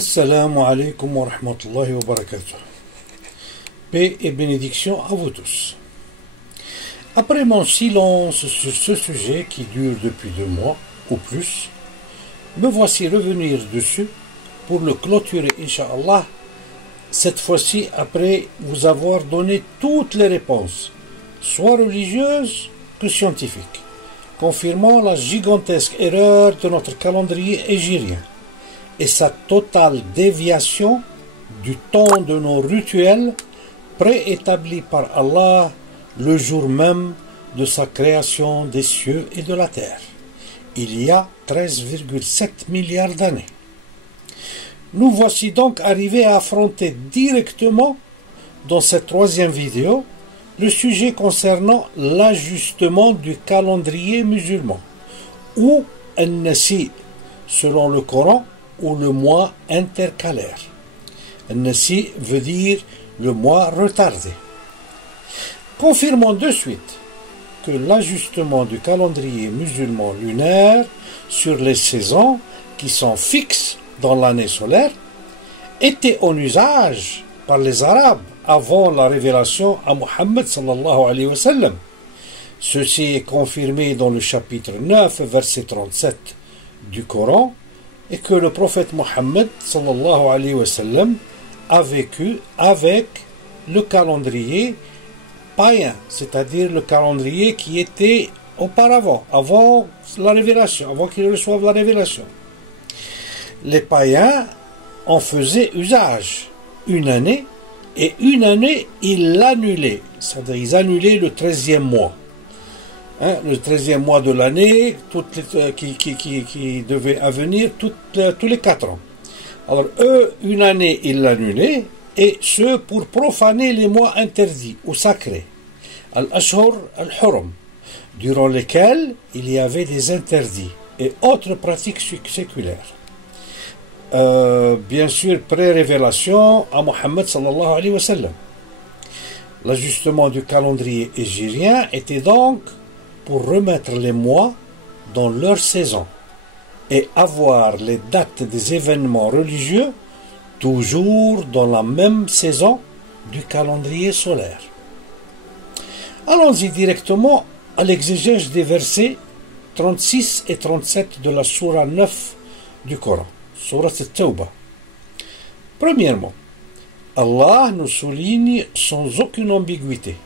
Assalamu alaikum wa rahmatullahi wa barakatuh. Paix et bénédiction à vous tous. Après mon silence sur ce sujet qui dure depuis 2 mois ou plus, me voici revenir dessus pour le clôturer, Inch'Allah, cette fois-ci après vous avoir donné toutes les réponses, soit religieuses que scientifiques, confirmant la gigantesque erreur de notre calendrier hégirien et sa totale déviation du temps de nos rituels préétablis par Allah le jour même de sa création des cieux et de la terre, il y a 13,7 milliards d'années. Nous voici donc arrivés à affronter directement dans cette 3e vidéo le sujet concernant l'ajustement du calendrier musulman, ou An-Nasi selon le Coran, ou le mois intercalaire. An-Nasi veut dire le mois retardé. Confirmons de suite que l'ajustement du calendrier musulman lunaire sur les saisons qui sont fixes dans l'année solaire était en usage par les Arabes avant la révélation à Muhammad sallallahu alayhi wa sallam. Ceci est confirmé dans le chapitre 9, verset 37 du Coran, et que le prophète Muhammad sallallahu alayhi wa sallam a vécu avec le calendrier païen, c'est-à-dire le calendrier qui était auparavant, avant la révélation, avant qu'ils reçoivent la révélation. Les païens en faisaient usage une année, et une année ils l'annulaient, c'est-à-dire ils annulaient le 13e mois. Le 13e mois de l'année qui devait venir tous les 4 ans. Alors eux, une année, ils l'annulaient, et ce pour profaner les mois interdits ou sacrés, Al-Ashhur Al-Hurum, durant lesquels il y avait des interdits et autres pratiques séculaires. Bien sûr, pré-révélation à Muhammad sallallahu alayhi wa sallam. L'ajustement du calendrier hégirien était donc pour remettre les mois dans leur saison et avoir les dates des événements religieux toujours dans la même saison du calendrier solaire. Allons-y directement à l'exégèse des versets 36 et 37 de la Sourate 9 du Coran, Sourate At-Tawbah. Premièrement, Allah nous souligne sans aucune ambiguïté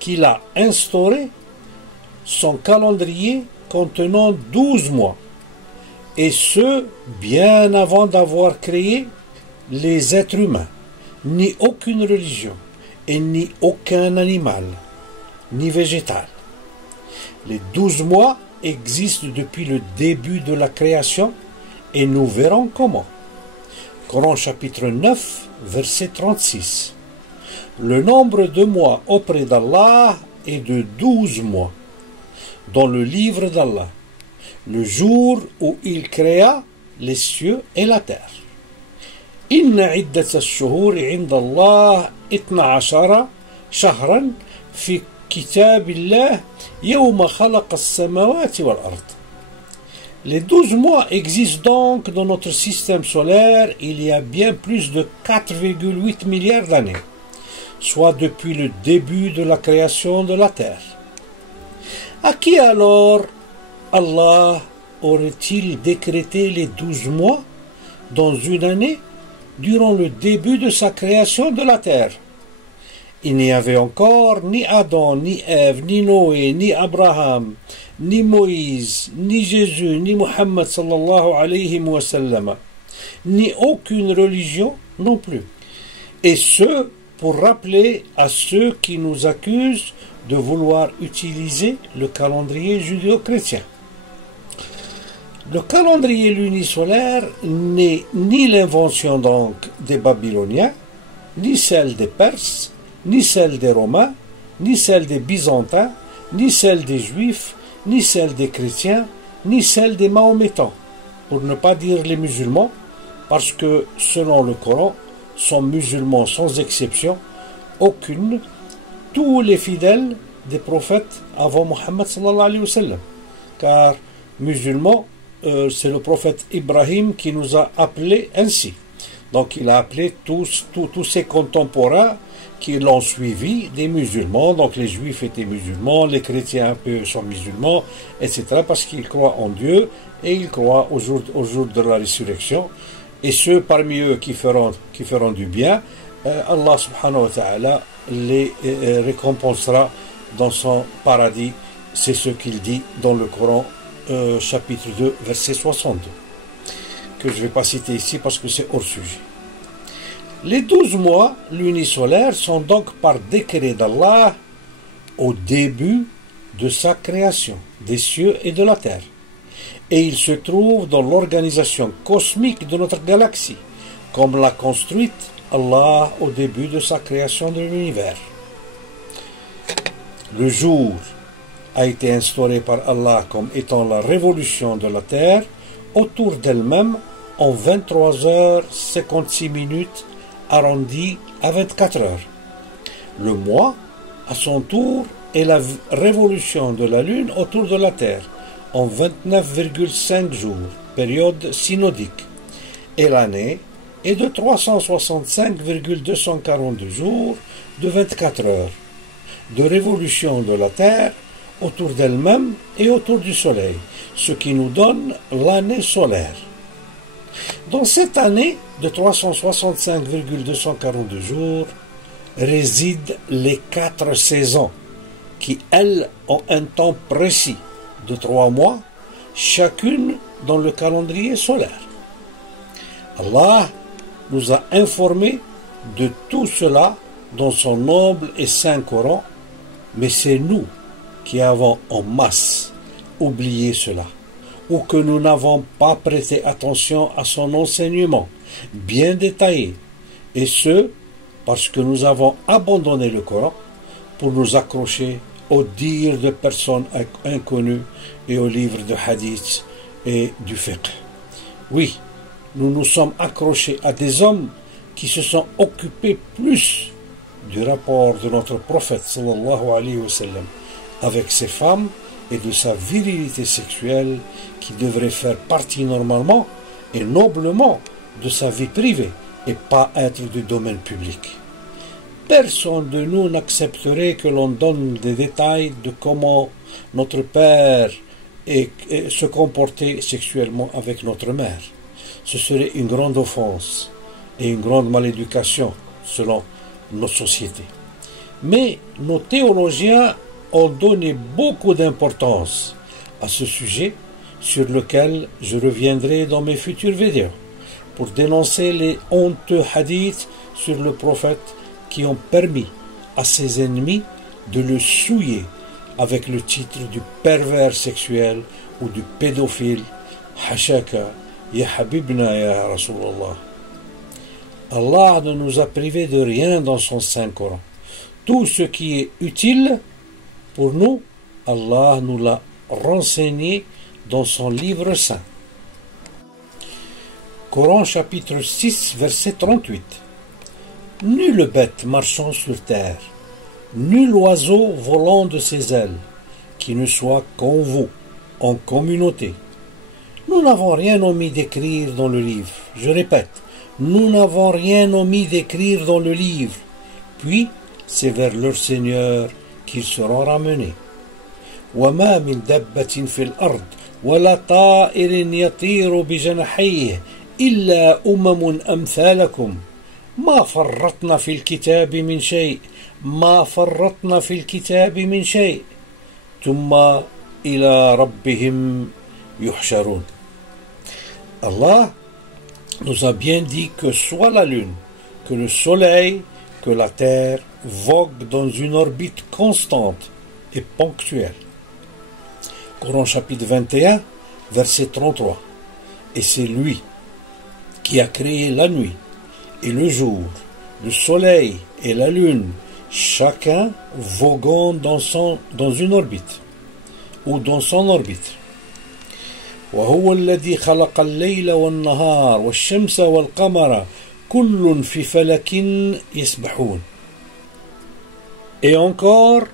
qu'il a instauré son calendrier contenant 12 mois, et ce, bien avant d'avoir créé les êtres humains, ni aucune religion, et ni aucun animal, ni végétal. Les 12 mois existent depuis le début de la création, et nous verrons comment. Coran chapitre 9, verset 36. Le nombre de mois auprès d'Allah est de 12 mois. Dans le livre d'Allah, le jour où il créa les cieux et la terre. Inna iddat ash-shuhur 'inda Allah 12 shahran fi kitabillah yawma khalaqa as-samawati wal ard. Les 12 mois existent donc dans notre système solaire il y a bien plus de 4,8 milliards d'années, soit depuis le début de la création de la terre. À qui alors Allah aurait-il décrété les 12 mois dans une année durant le début de sa création de la terre? Il n'y avait encore ni Adam, ni Ève, ni Noé, ni Abraham, ni Moïse, ni Jésus, ni Muhammad sallallahu alayhi wa sallam, ni aucune religion non plus. Et ce, pour rappeler à ceux qui nous accusent de vouloir utiliser le calendrier judéo-chrétien. Le calendrier lunisolaire n'est ni l'invention donc des Babyloniens, ni celle des Perses, ni celle des Romains, ni celle des Byzantins, ni celle des Juifs, ni celle des chrétiens, ni celle des Mahométans, pour ne pas dire les musulmans, parce que selon le Coran, sont musulmans sans exception aucune, tous les fidèles des prophètes avant Muhammad sallallahu alayhi wa sallam. Car musulmans, c'est le prophète Ibrahim qui nous a appelés ainsi. Donc il a appelé tous ses contemporains qui l'ont suivi, des musulmans. Donc les juifs étaient musulmans, les chrétiens un peu sont musulmans, etc. Parce qu'ils croient en Dieu et ils croient au jour de la résurrection. Et ceux parmi eux qui feront du bien, Allah subhanahu wa ta'ala les récompensera dans son paradis. C'est ce qu'il dit dans le Coran, chapitre 2, verset 62, que je ne vais pas citer ici parce que c'est hors sujet. Les 12 mois lunisolaires sont donc par décret d'Allah au début de sa création des cieux et de la terre. Et ils se trouvent dans l'organisation cosmique de notre galaxie, comme l'a construite Allah au début de sa création de l'univers. Le jour a été instauré par Allah comme étant la révolution de la terre autour d'elle-même en 23h56 arrondi à 24 heures. Le mois, à son tour, est la révolution de la Lune autour de la Terre en 29,5 jours, période synodique. Et l'année est de 365,242 jours de 24 heures, de révolution de la Terre autour d'elle-même et autour du Soleil, ce qui nous donne l'année solaire. Dans cette année de 365,242 jours résident les 4 saisons qui, elles, ont un temps précis de 3 mois, chacune dans le calendrier solaire. Allah nous a informés de tout cela dans son noble et saint Coran, mais c'est nous qui avons en masse oublié cela, ou que nous n'avons pas prêté attention à son enseignement bien détaillé, et ce, parce que nous avons abandonné le Coran pour nous accrocher aux dires de personnes inconnues et aux livres de hadith et du fiqh. Oui, nous nous sommes accrochés à des hommes qui se sont occupés plus du rapport de notre prophète sallallahu alayhi wa sallam avec ses femmes et de sa virilité sexuelle qui devrait faire partie normalement et noblement de sa vie privée et pas être du domaine public. Personne de nous n'accepterait que l'on donne des détails de comment notre père se comportait sexuellement avec notre mère. Ce serait une grande offense et une grande maléducation selon nos sociétés. Mais nos théologiens ont donné beaucoup d'importance à ce sujet sur lequel je reviendrai dans mes futures vidéos pour dénoncer les honteux hadiths sur le prophète qui ont permis à ses ennemis de le souiller avec le titre du pervers sexuel ou du pédophile. Hashaka, ya habibna ya Rasulallah. Allah ne nous a privés de rien dans son Saint Coran. Tout ce qui est utile pour nous, Allah nous l'a renseigné dans son livre saint. Coran chapitre 6 verset 38. Nulle bête marchant sur terre, nul oiseau volant de ses ailes, qui ne soit qu'en vous, en communauté. Nous n'avons rien omis d'écrire dans le livre. Je répète, nous n'avons rien omis d'écrire dans le livre. Puis, c'est vers leur Seigneur qu'ils seront ramenés. وَمَا مِنْ دَبَّةٍ فِي الْأَرْضِ وَلَا طَائِرٍ يَطِيرُ بِجَنَاحَيْهِ إِلَّا أُمَمٌ أَمْثَالَكُمْ ما فرطنا في الكتاب من شيء ما فرطنا في الكتاب من شيء ثم إلى ربهم يحشرون. Allah nous a bien dit que soit la lune, que le soleil, que la terre voguent dans une orbite constante et ponctuelle. Coran chapitre 21, verset 33. Et c'est lui qui a créé la nuit et le jour, le soleil et la lune, chacun voguant dans une orbite ou dans son orbite. وهو الذي خلق الليل والنهار والشمس والقمر كل في فلك يسبحون. Et encore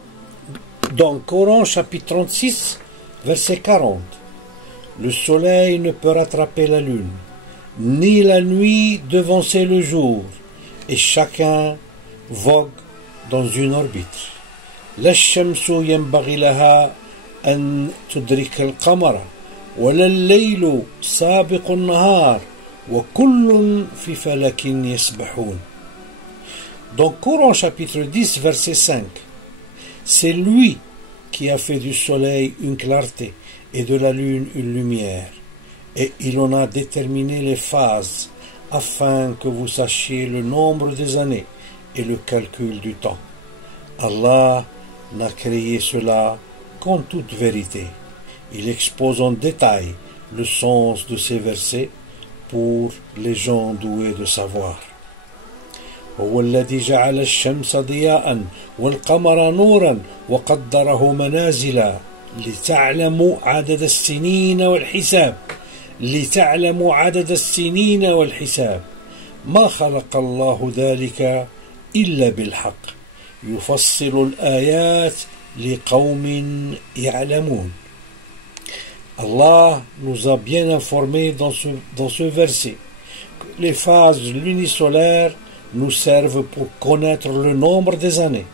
dans Coran chapitre 36 verset 40. Le soleil ne peut rattraper la lune, ni la nuit devancer le jour, et chacun vogue dans une orbite. لا الشمس ينبغي لها أن تدرك القمر ولا الليل سابق النهار وكل في فلك يسبحون. Dans Coran chapitre 10 verset 5, c'est lui qui a fait du soleil une clarté et de la lune une lumière, et il en a déterminé les phases afin que vous sachiez le nombre des années et le calcul du temps. Allah n'a créé cela qu'en toute vérité. Il expose en détail le sens de ces versets pour les gens doués de savoir. هو الذي جعل الشمس ضياء والقمر نورا وقدره منازل لتعلموا عدد السنين والحساب ما خلق الله ذلك إلا بالحق يفصل الآيات لقوم يعلمون. Allah nous a bien informés dans ce verset que les phases lunisolaires nous servent pour connaître le nombre des années,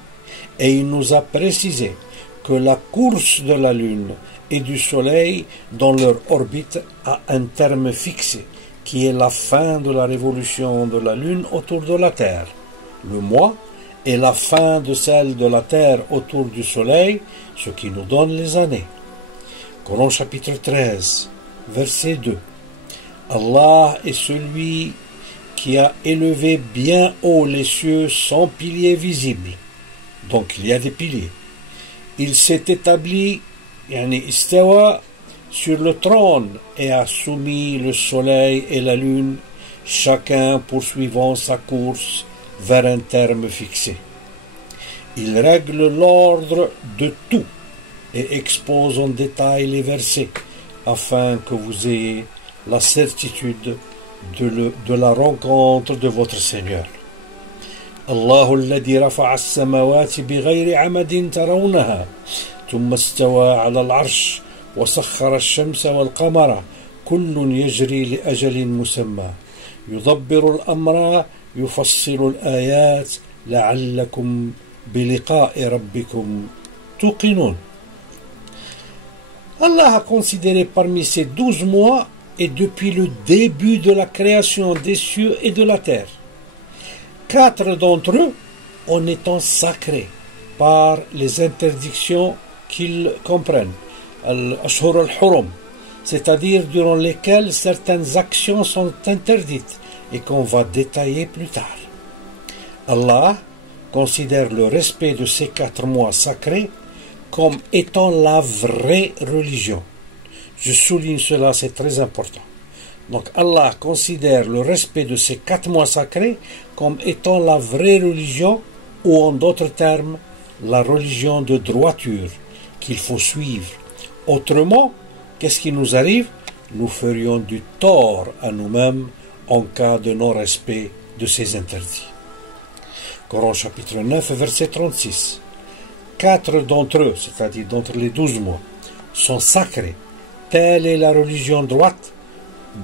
et il nous a précisé que la course de la Lune et du Soleil dans leur orbite a un terme fixé, qui est la fin de la révolution de la Lune autour de la Terre, le mois, et la fin de celle de la Terre autour du Soleil, ce qui nous donne les années. Coran chapitre 13, verset 2. Allah est celui qui a élevé bien haut les cieux sans piliers visibles. Donc il y a des piliers. Il s'est établi, istawa, sur le trône et a soumis le soleil et la lune, chacun poursuivant sa course vers un terme fixé. Il règle l'ordre de tout et expose en détail les versets afin que vous ayez la certitude de la rencontre de votre Seigneur. الله الذي رفع السماوات بغير عمد ترونها ثم استوى على العرش وسخر الشمس والقمر كل يجري لأجل مسمى يدبر الأمر يفصل الآيات لعلكم بلقاء ربكم توقنون. Allah a considéré parmi ces 12 mois et depuis le début de la création des cieux et de la terre, 4 d'entre eux en étant sacrés par les interdictions qu'ils comprennent, al-ashhur al-hurum, c'est-à-dire durant lesquelles certaines actions sont interdites et qu'on va détailler plus tard. Allah considère le respect de ces 4 mois sacrés comme étant la vraie religion. Je souligne cela, c'est très important. Donc Allah considère le respect de ces 4 mois sacrés comme étant la vraie religion, ou en d'autres termes, la religion de droiture qu'il faut suivre. Autrement, qu'est-ce qui nous arrive? Nous ferions du tort à nous-mêmes en cas de non-respect de ces interdits. Coran chapitre 9, verset 36. 4 d'entre eux, c'est-à-dire d'entre les 12 mois, sont sacrés. Telle est la religion droite.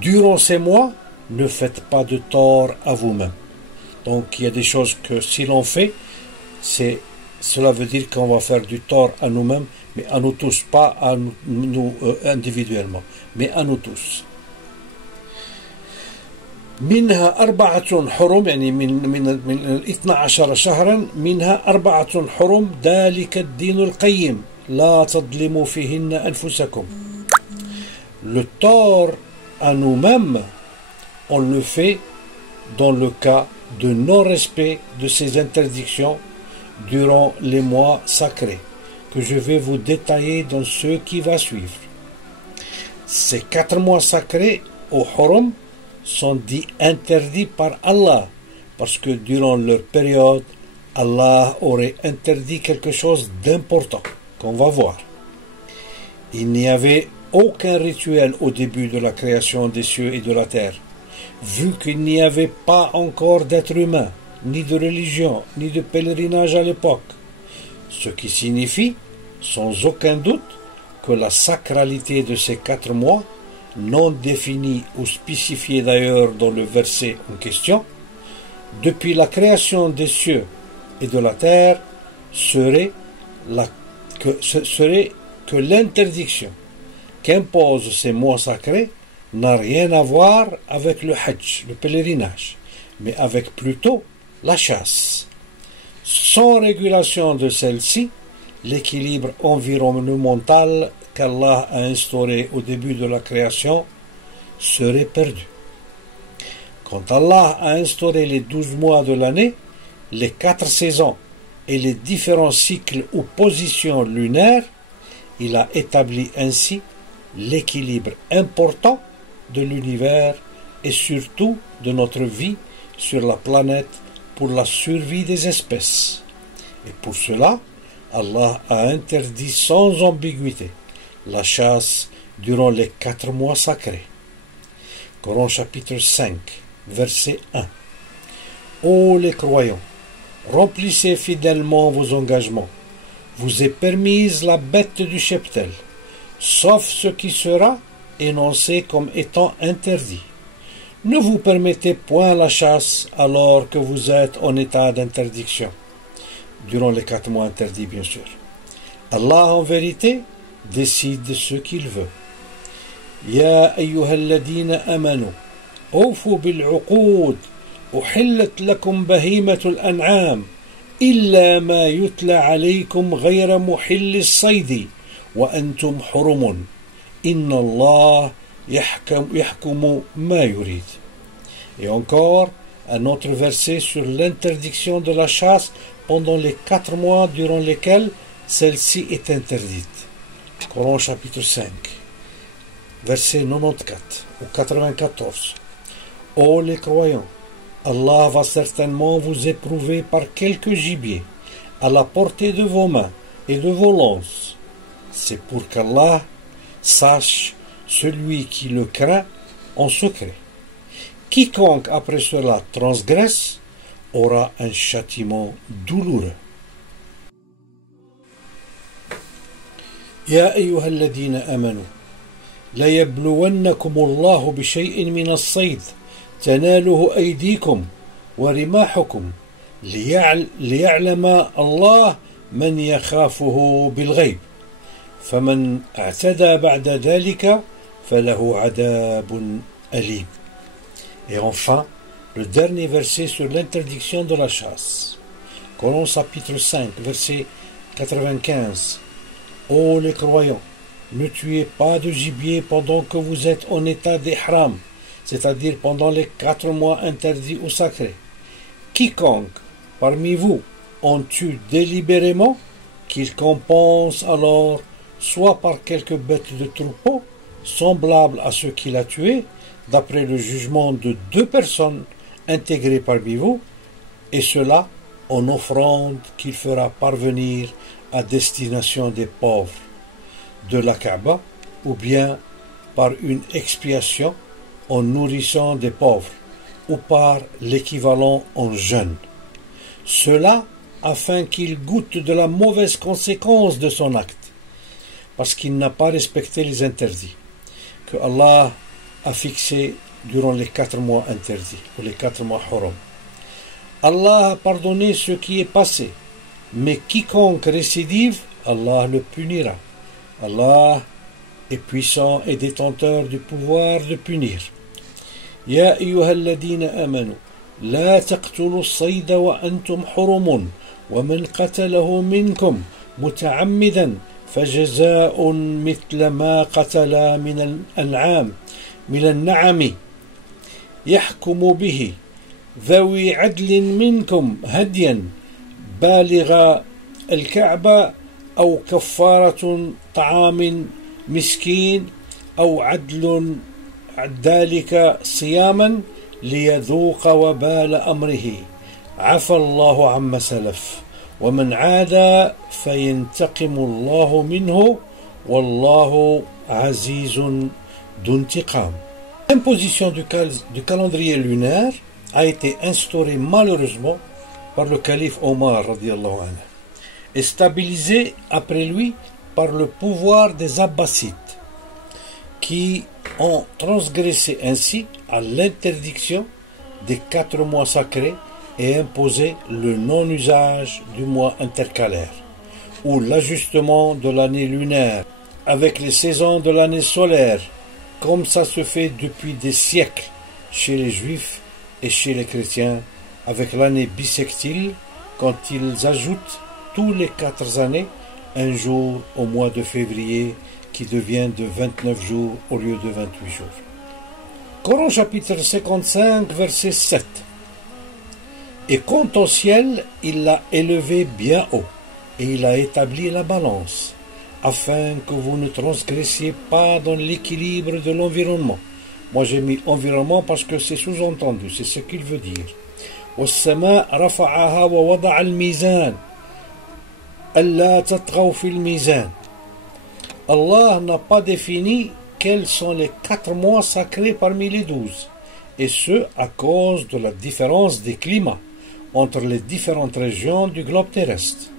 Durant ces mois, ne faites pas de tort à vous-même. Donc il y a des choses que si l'on fait, cela veut dire qu'on va faire du tort à nous-mêmes, mais à nous tous, pas à nous individuellement, mais à nous tous. منها 4 حرم يعني من 12 شهرا منها 4 حرم ذلك الدين القيم لا تظلموا فيهن أنفسكم. Le tort à nous-mêmes, on le fait dans le cas de non-respect de ces interdictions durant les mois sacrés, que je vais vous détailler dans ce qui va suivre. Ces 4 mois sacrés au Hurum sont dits interdits par Allah, parce que durant leur période, Allah aurait interdit quelque chose d'important, qu'on va voir. Il n'y avait aucun rituel au début de la création des cieux et de la terre, vu qu'il n'y avait pas encore d'être humain, ni de religion, ni de pèlerinage à l'époque. Ce qui signifie, sans aucun doute, que la sacralité de ces 4 mois non définie ou spécifiée d'ailleurs dans le verset en question, depuis la création des cieux et de la terre, serait que l'interdiction qu'imposent ces mois sacrés n'a rien à voir avec le Hajj, le pèlerinage, mais avec plutôt la chasse. Sans régulation de celle-ci, l'équilibre environnemental qu'Allah a instauré au début de la création serait perdu. Quand Allah a instauré les 12 mois de l'année, les 4 saisons et les différents cycles ou positions lunaires, il a établi ainsi l'équilibre important de l'univers et surtout de notre vie sur la planète pour la survie des espèces. Et pour cela, Allah a interdit sans ambiguïté la chasse durant les 4 mois sacrés. Coran chapitre 5, verset 1. Ô les croyants, remplissez fidèlement vos engagements. Vous est permise la bête du cheptel, sauf ce qui sera énoncé comme étant interdit. Ne vous permettez point la chasse alors que vous êtes en état d'interdiction, durant les 4 mois interdits bien sûr. Allah en vérité décide ce qu'il veut. Ya ayyuhalladhina amanu, awfu bil'uqud, uhillat lakum bahimatul an'am, illa ma yutla alaykum ghayra muhillis saydi, wa antum hurumun. Inna Allah yahkumu ma yurid. Et encore, un autre verset sur l'interdiction de la chasse pendant les 4 mois durant lesquels celle-ci est interdite. Coran chapitre 5, verset 94 ou 94. Ô les croyants, Allah va certainement vous éprouver par quelques gibiers à la portée de vos mains et de vos lances. C'est pour qu'Allah sache celui qui le craint en secret. Quiconque après cela transgresse aura un châtiment douloureux. يا أيها الذين آمنوا ليبلونكم الله بشيء من الصيد تناله أيديكم ورماحكم ليعلم الله من يخافه بالغيب فمن اعتدى بعد ذلك فله عذاب أليم. Et enfin, le dernier verset sur l'interdiction de la chasse. Coran chapitre 5, verset 95. Ô les croyants, ne tuez pas de gibier pendant que vous êtes en état d'ihram, c'est-à-dire pendant les 4 mois interdits ou sacrés. Quiconque parmi vous en tue délibérément, qu'il compense alors soit par quelque bête de troupeau, semblable à ce qu'il a tué, d'après le jugement de 2 personnes intégrées parmi vous, et cela en offrande qu'il fera parvenir à destination des pauvres de la Kaaba, ou bien par une expiation en nourrissant des pauvres, ou par l'équivalent en jeûne. Cela afin qu'il goûte de la mauvaise conséquence de son acte, parce qu'il n'a pas respecté les interdits que Allah a fixés durant les 4 mois interdits, ou les 4 mois haram. Allah a pardonné ce qui est passé, mais quiconque récidive, Allah le punira. Allah est puissant et détenteur du pouvoir de punir. Ya ayyuhalladhina amanu, la taqtulu as-sayda wa antum hurumun, wa man qatalahu minkum muta'ammidan fajaza'un mithla ma qatala min al-an'am min al-na'ami yahkumu bihi ذوي عدل منكم هديا بالغ الكعبة أو كفارة طعام مسكين أو عدل ذلك صياما ليذوق وبال أمره عفى الله عما سلف ومن عاد فينتقم الله منه والله عزيز ذو انتقام. L'imposition du calendrier lunaire a été instaurée malheureusement par le calife Omar radiallahu anhu, et stabilisée après lui par le pouvoir des Abbassides, qui ont transgressé ainsi à l'interdiction des 4 mois sacrés et imposé le non-usage du mois intercalaire, ou l'ajustement de l'année lunaire avec les saisons de l'année solaire, comme ça se fait depuis des siècles chez les juifs et chez les chrétiens, avec l'année bissextile, quand ils ajoutent tous les 4 années un jour au mois de février qui devient de 29 jours au lieu de 28 jours. Coran chapitre 55, verset 7. Et quant au ciel, il l'a élevé bien haut, et il a établi la balance, afin que vous ne transgressiez pas dans l'équilibre de l'environnement. Moi j'ai mis environnement parce que c'est sous-entendu, c'est ce qu'il veut dire. والسماء رفعها ووضع الميزان ألا تطغوا في الميزان. Allah n'a pas défini quels sont les 4 mois sacrés parmi les 12, et ce à cause de la différence des climats entre les différentes régions du globe terrestre.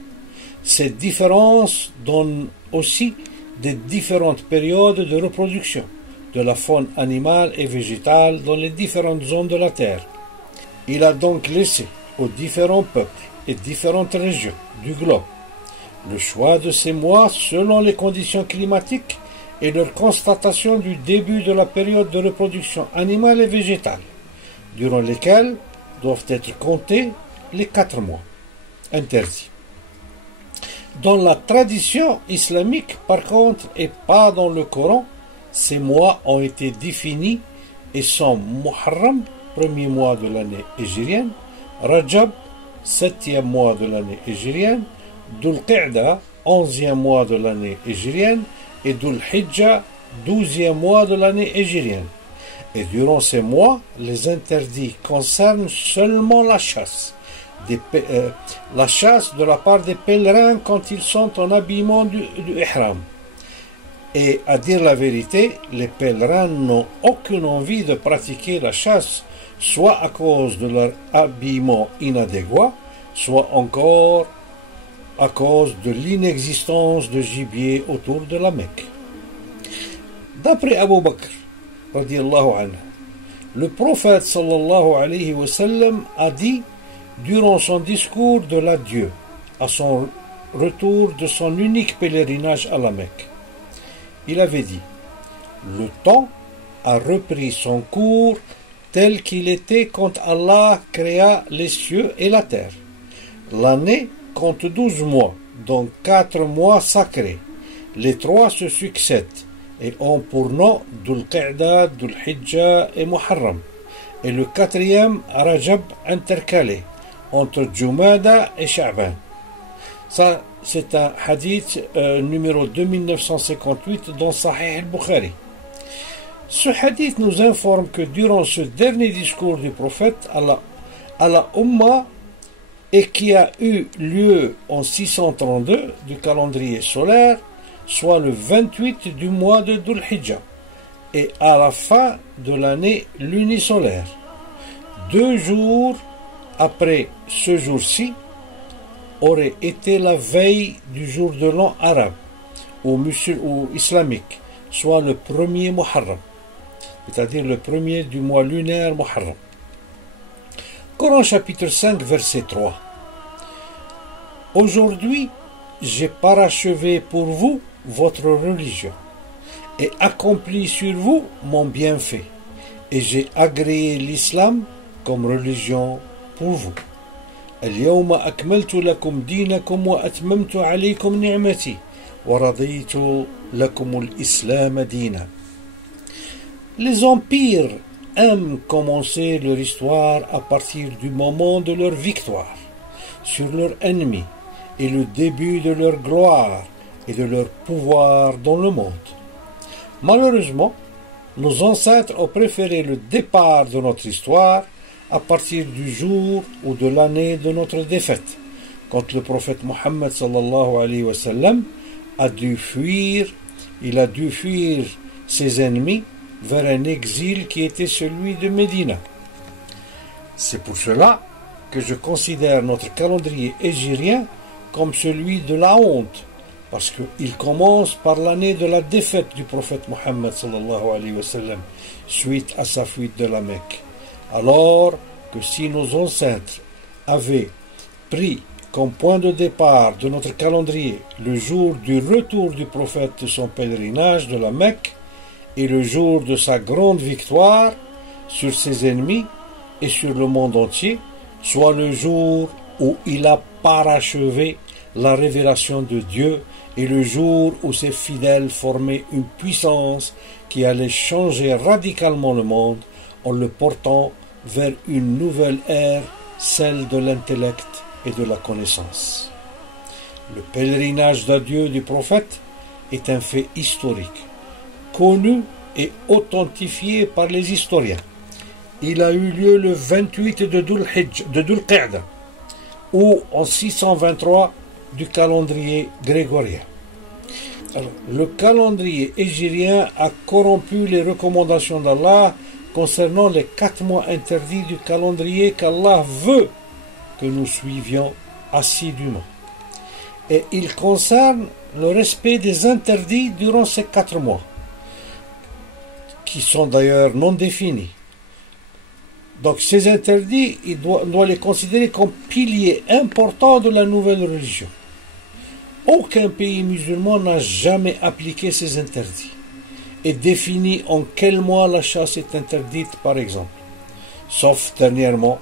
Ces différences donnent aussi des différentes périodes de reproduction de la faune animale et végétale dans les différentes zones de la Terre. Il a donc laissé aux différents peuples et différentes régions du globe le choix de ces mois selon les conditions climatiques et leur constatation du début de la période de reproduction animale et végétale, durant lesquelles doivent être comptés les 4 mois interdits. Dans la tradition islamique, par contre, et pas dans le Coran, ces mois ont été définis et sont Muharram, premier mois de l'année hégirienne, Rajab, 7e mois de l'année hégirienne, Dhul Qa'da, 11e mois de l'année hégirienne, et Dhul Hijjah, 12e mois de l'année hégirienne. Et durant ces mois, les interdits concernent seulement la chasse. La chasse de la part des pèlerins quand ils sont en habillement du ihram. Et à dire la vérité, les pèlerins n'ont aucune envie de pratiquer la chasse, soit à cause de leur habillement inadéquat, soit encore à cause de l'inexistence de gibier autour de la Mecque. D'après Abu Bakr, radiallahu anhu, le prophète sallallahu alayhi wa sallam a dit durant son discours de l'adieu à son retour de son unique pèlerinage à la Mecque. Il avait dit: le temps a repris son cours tel qu'il était quand Allah créa les cieux et la terre. L'année compte 12 mois, dont 4 mois sacrés. Les 3 se succèdent et ont pour nom Dhul Qa'da, Dhul Hijjah et Muharram. Et le 4e, Rajab intercalé, entre Jumada et Sha'ban. Ça, c'est un hadith numéro 2958 dans Sahih al-Bukhari. Ce hadith nous informe que durant ce dernier discours du prophète à la Ummah, et qui a eu lieu en 632 du calendrier solaire, soit le 28 du mois de Dhul Hijjah, et à la fin de l'année lunisolaire. 2 jours après ce jour-ci aurait été la veille du jour de l'an arabe ou islamique, soit le 1er Muharram, c'est-à-dire le 1er du mois lunaire Muharram. Coran chapitre 5, verset 3. Aujourd'hui, j'ai parachevé pour vous votre religion et accompli sur vous mon bienfait, et j'ai agréé l'islam comme religion pour vous. اليوم أكملت لكم دينكم وأتممت عليكم نعمتي ورضيت لكم الإسلام دينا. Les empires aiment commencer leur histoire à partir du moment de leur victoire sur leurs ennemis et le début de leur gloire et de leur pouvoir dans le monde. Malheureusement, nos ancêtres ont préféré le départ de notre histoire à partir du jour ou de l'année de notre défaite, quand le prophète Mohammed sallallahu alayhi wa sallam a dû fuir ses ennemis vers un exil qui était celui de Médina. C'est pour cela que je considère notre calendrier hégirien comme celui de la honte, parce qu'il commence par l'année de la défaite du prophète Mohammed sallallahu alayhi wa sallam, suite à sa fuite de la Mecque. Alors que si nos ancêtres avaient pris comme point de départ de notre calendrier le jour du retour du prophète de son pèlerinage de la Mecque et le jour de sa grande victoire sur ses ennemis et sur le monde entier, soit le jour où il a parachevé la révélation de Dieu et le jour où ses fidèles formaient une puissance qui allait changer radicalement le monde en le portant vers une nouvelle ère, celle de l'intellect et de la connaissance. Le pèlerinage d'adieu du prophète est un fait historique, connu et authentifié par les historiens. Il a eu lieu le 28 de Dhul Qa'da, ou en 623 du calendrier grégorien. Alors, le calendrier hégirien a corrompu les recommandations d'Allah concernant les 4 mois interdits du calendrier qu'Allah veut que nous suivions assidûment. Et il concerne le respect des interdits durant ces 4 mois, qui sont d'ailleurs non définis. Donc ces interdits, on doit les considérer comme piliers importants de la nouvelle religion. Aucun pays musulman n'a jamais appliqué ces interdits et défini en quel mois la chasse est interdite, par exemple. Sauf dernièrement,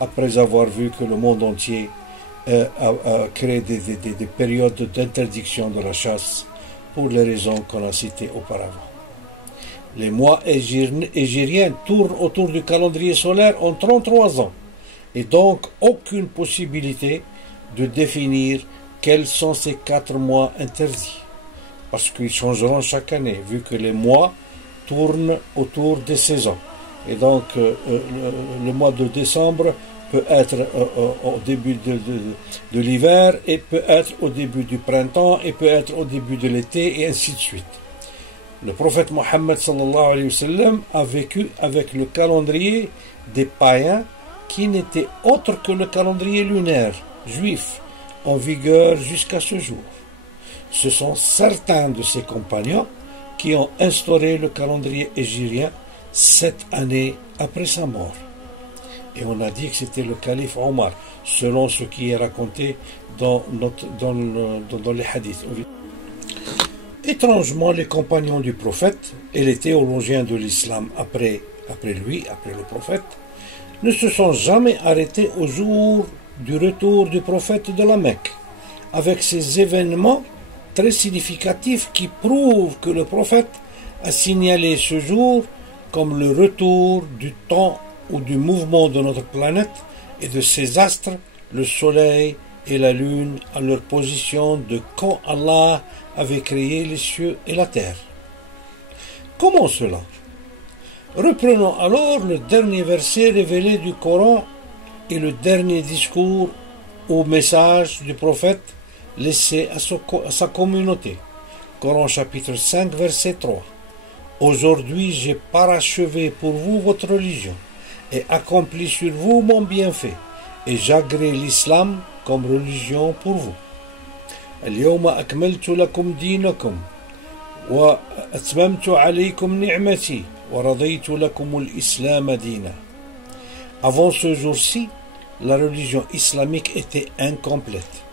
après avoir vu que le monde entier a créé des périodes d'interdiction de la chasse pour les raisons qu'on a citées auparavant. Les mois hégiriens tournent autour du calendrier solaire en 33 ans, et donc aucune possibilité de définir quels sont ces 4 mois interdits, parce qu'ils changeront chaque année, vu que les mois tournent autour des saisons. Et donc le mois de décembre peut être au début de l'hiver, et peut être au début du printemps, et peut être au début de l'été, et ainsi de suite. Le prophète Mohammed sallallahu alayhi wa sallam a vécu avec le calendrier des païens qui n'était autre que le calendrier lunaire juif en vigueur jusqu'à ce jour. Ce sont certains de ses compagnons qui ont instauré le calendrier hégirien 7 années après sa mort. Et on a dit que c'était le calife Omar, selon ce qui est raconté dans les hadiths. Étrangement, les compagnons du prophète et les théologiens de l'islam après le prophète, ne se sont jamais arrêtés au jour du retour du prophète de la Mecque, avec ces événements très significatifs qui prouvent que le prophète a signalé ce jour comme le retour du temps ou du mouvement de notre planète et de ses astres, le soleil et la lune, à leur position de quand Allah avait créé les cieux et la terre. Comment cela? Reprenons alors le dernier verset révélé du Coran et le dernier discours ou message du prophète laissé à sa communauté. Coran chapitre 5 verset 3. Aujourd'hui j'ai parachevé pour vous votre religion et accompli sur vous mon bienfait, et j'agrée l'islam comme religion pour vous. اليوم أكملت لكم دينكم وأتممت عليكم نعمتي ورضيت لكم الإسلام دينا. Avant ce jour-ci, la religion islamique était incomplète.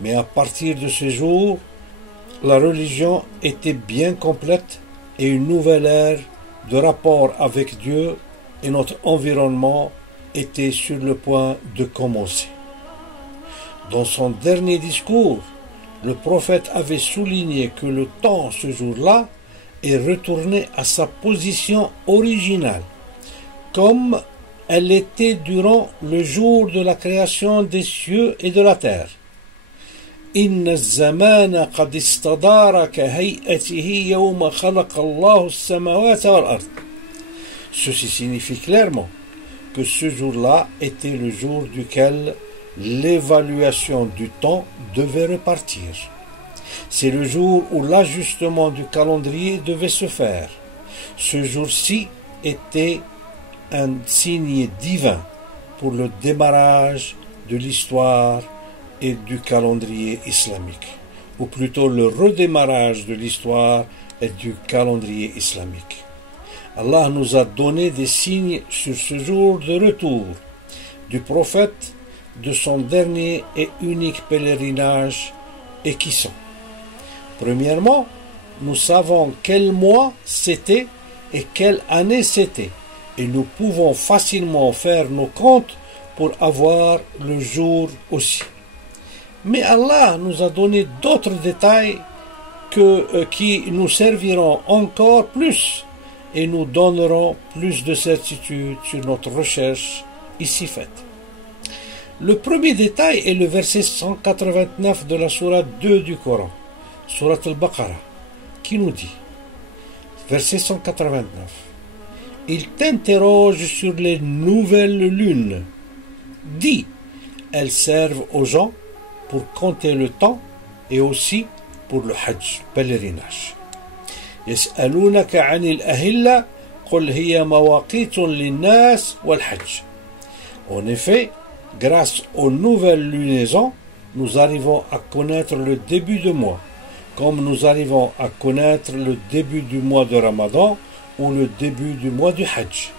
Mais à partir de ce jour, la religion était bien complète et une nouvelle ère de rapport avec Dieu et notre environnement était sur le point de commencer. Dans son dernier discours, le prophète avait souligné que le temps, ce jour-là, est retourné à sa position originale, comme elle était durant le jour de la création des cieux et de la terre. إن الزمان قد استدار كهيئته يوم خلق الله السماوات والأرض. Ceci signifie clairement que ce jour-là était le jour duquel l'évaluation du temps devait repartir. C'est le jour où l'ajustement du calendrier devait se faire. Ce jour-ci était un signe divin pour le démarrage de l'histoire et du calendrier islamique. ou plutôt le redémarrage de l'histoire et du calendrier islamique. Allah nous a donné des signes sur ce jour de retour du prophète de son dernier et unique pèlerinage, et qui sont. Premièrement, nous savons quel mois c'était et quelle année c'était, et nous pouvons facilement faire nos comptes pour avoir le jour aussi. Mais Allah nous a donné d'autres détails qui nous serviront encore plus et nous donneront plus de certitude sur notre recherche ici faite. Le premier détail est le verset 189 de la sourate 2 du Coran, sourate al-Baqarah, qui nous dit, verset 189, « Il t'interroge sur les nouvelles lunes. Dis, elles servent aux gens pour compter le temps et aussi pour le Hajj, pèlerinage. يسألونك عن الأهلة قل هي مواقيت للناس والحج. En effet, grâce aux nouvelles lunaisons, nous arrivons à connaître le début de mois, comme nous arrivons à connaître le début du mois de Ramadan ou le début du mois du Hajj.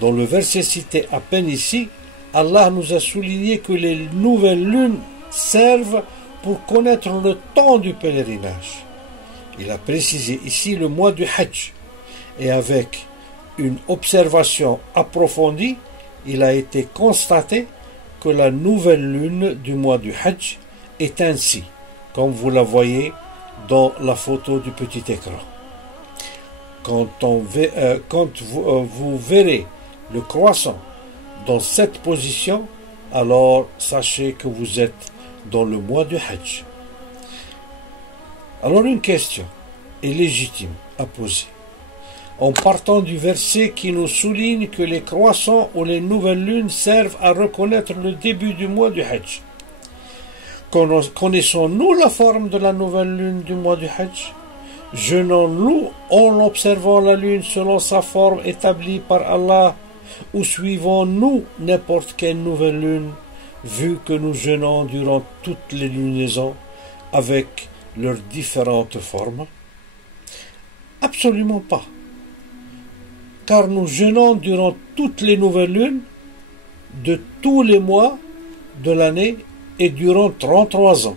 Dans le verset cité à peine ici, Allah nous a souligné que les nouvelles lunes servent pour connaître le temps du pèlerinage. Il a précisé ici le mois du Hajj, et avec une observation approfondie, il a été constaté que la nouvelle lune du mois du Hajj est ainsi, comme vous la voyez dans la photo du petit écran. Quand vous verrez le croissant dans cette position, alors sachez que vous êtes dans le mois du Hajj. Alors une question est légitime à poser. En partant du verset qui nous souligne que les croissants ou les nouvelles lunes servent à reconnaître le début du mois du Hajj. Connaissons-nous la forme de la nouvelle lune du mois du Hajj? Jeûnons-nous en observant la lune selon sa forme établie par Allah, ou suivons-nous n'importe quelle nouvelle lune, vu que nous jeûnons durant toutes les lunaisons avec leurs différentes formes? Absolument pas. Car nous jeûnons durant toutes les nouvelles lunes de tous les mois de l'année et durant 33 ans.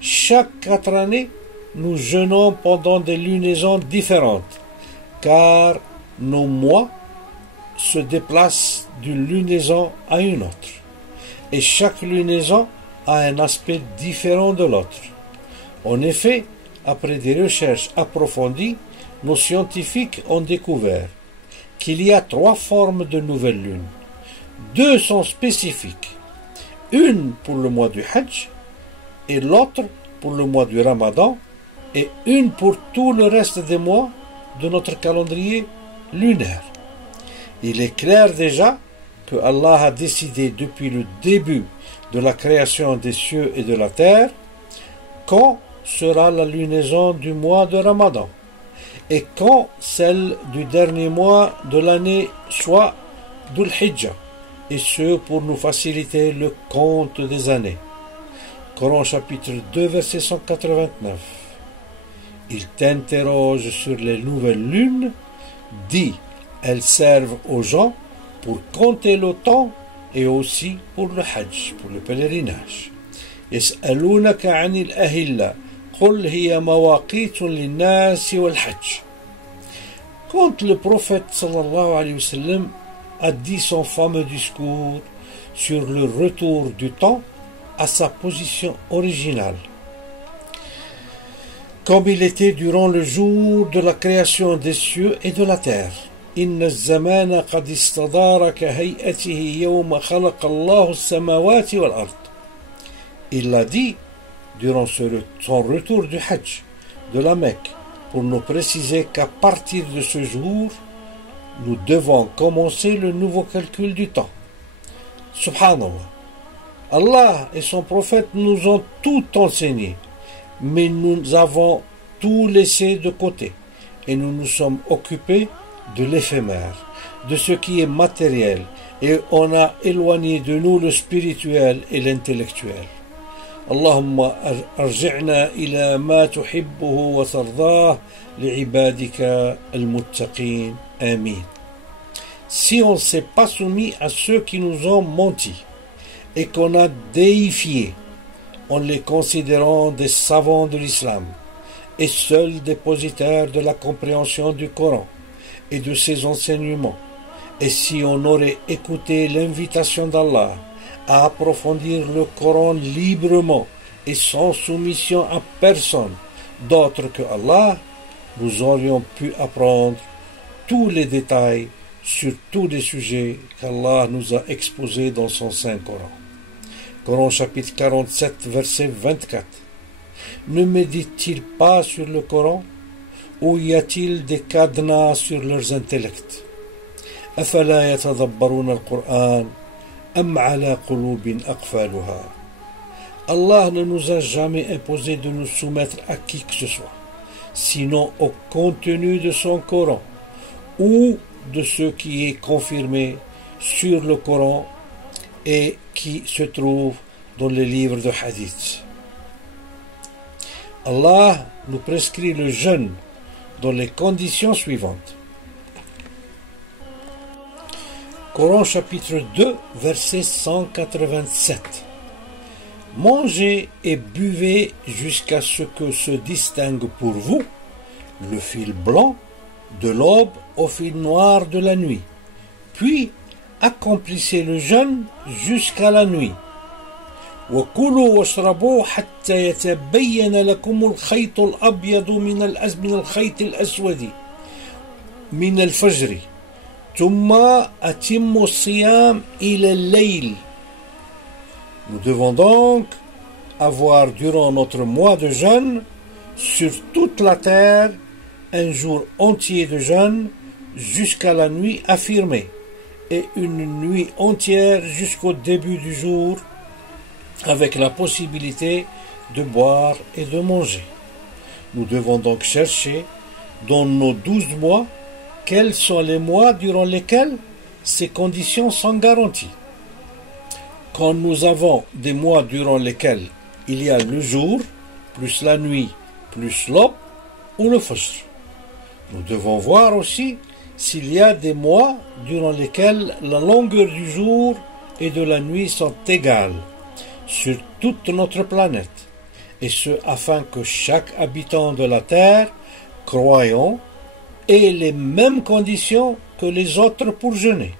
Chaque 4 années, nous jeûnons pendant des lunaisons différentes, car nos mois se déplacent d'une lunaison à une autre, et chaque lunaison a un aspect différent de l'autre. En effet, après des recherches approfondies, nos scientifiques ont découvert qu'il y a 3 formes de nouvelles lunes. 2 sont spécifiques, une pour le mois du Hajj et l'autre pour le mois du Ramadan, et une pour tout le reste des mois de notre calendrier lunaire. Il est clair déjà que Allah a décidé depuis le début de la création des cieux et de la terre quand sera la lunaison du mois de Ramadan et quand celle du dernier mois de l'année, soit Dhul Hijjah, et ce pour nous faciliter le compte des années. Coran chapitre 2 verset 189. Il t'interroge sur les nouvelles lunes, dit elles servent aux gens pour compter le temps et aussi pour le Hajj, pour le pèlerinage. يسألونك عن الأهلة قل هي مواقيت للناس والحج. Quand le prophète sallallahu alayhi wa sallam a dit son fameux discours sur le retour du temps à sa position originale, comme il était durant le jour de la création des cieux et de la terre. إن الزمان قد استدار كهيئته يوم خلق الله السماوات والأرض. Il l'a dit durant son retour du Hajj de la Mecque, pour nous préciser qu'à partir de ce jour, nous devons commencer le nouveau calcul du temps. Subhanallah. Allah et son prophète nous ont tout enseigné, mais nous avons tout laissé de côté et nous nous sommes occupés de l'éphémère, de ce qui est matériel, et on a éloigné de nous le spirituel et l'intellectuel. اللهم أرجعنا إلى ما تحبه وترضاه لعبادك المتقين آمين. Si on ne s'est pas soumis à ceux qui nous ont menti et qu'on a déifié en les considérant des savants de l'islam et seuls dépositaires de la compréhension du Coran et de ses enseignements, et si on aurait écouté l'invitation d'Allah à approfondir le Coran librement et sans soumission à personne d'autre que Allah, nous aurions pu apprendre tous les détails sur tous les sujets qu'Allah nous a exposés dans son Saint-Coran. Coran chapitre 47, verset 24. Ne méditent-ils pas sur le Coran, ou y a-t-il des cadenas sur leurs intellects? أفلا يتدبرون القرآن أم على قلوب أقفالها. Allah ne nous a jamais imposé de nous soumettre à qui que ce soit, sinon au contenu de son Coran, ou de ce qui est confirmé sur le Coran et qui se trouve dans les livres de hadith. Allah nous prescrit le jeûne dans les conditions suivantes. Coran chapitre 2, verset 187. Mangez et buvez jusqu'à ce que se distingue pour vous le fil blanc de l'aube au fil noir de la nuit. Puis accomplissez le jeûne jusqu'à la nuit. وكلوا واشربوا حتى يتبين لكم الخيط الأبيض من الخيط الأسود من الفجر ثم أتموا الصيام إلى الليل. Nous devons donc avoir durant notre mois de jeûne sur toute la terre un jour entier de jeûne jusqu'à la nuit affirmée et une nuit entière jusqu'au début du jour avec la possibilité de boire et de manger. Nous devons donc chercher dans nos 12 mois quels sont les mois durant lesquels ces conditions sont garanties. Quand nous avons des mois durant lesquels il y a le jour, plus la nuit, plus l'aube ou le fajr. Nous devons voir aussi s'il y a des mois durant lesquels la longueur du jour et de la nuit sont égales sur toute notre planète, et ce afin que chaque habitant de la terre, croyant, ait les mêmes conditions que les autres pour jeûner.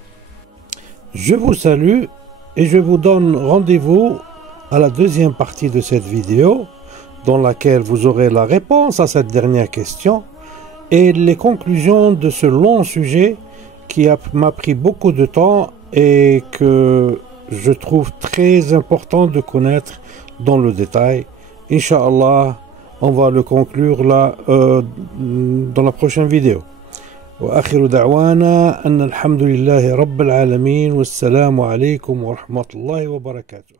Je vous salue et je vous donne rendez-vous à la deuxième partie de cette vidéo, dans laquelle vous aurez la réponse à cette dernière question et les conclusions de ce long sujet qui m'a pris beaucoup de temps et que je trouve très important de connaître dans le détail. Inch'Allah, on va le conclure là dans la prochaine vidéo. وآخر دعوانا أن الحمد لله رب العالمين والسلام عليكم ورحمة الله وبركاته.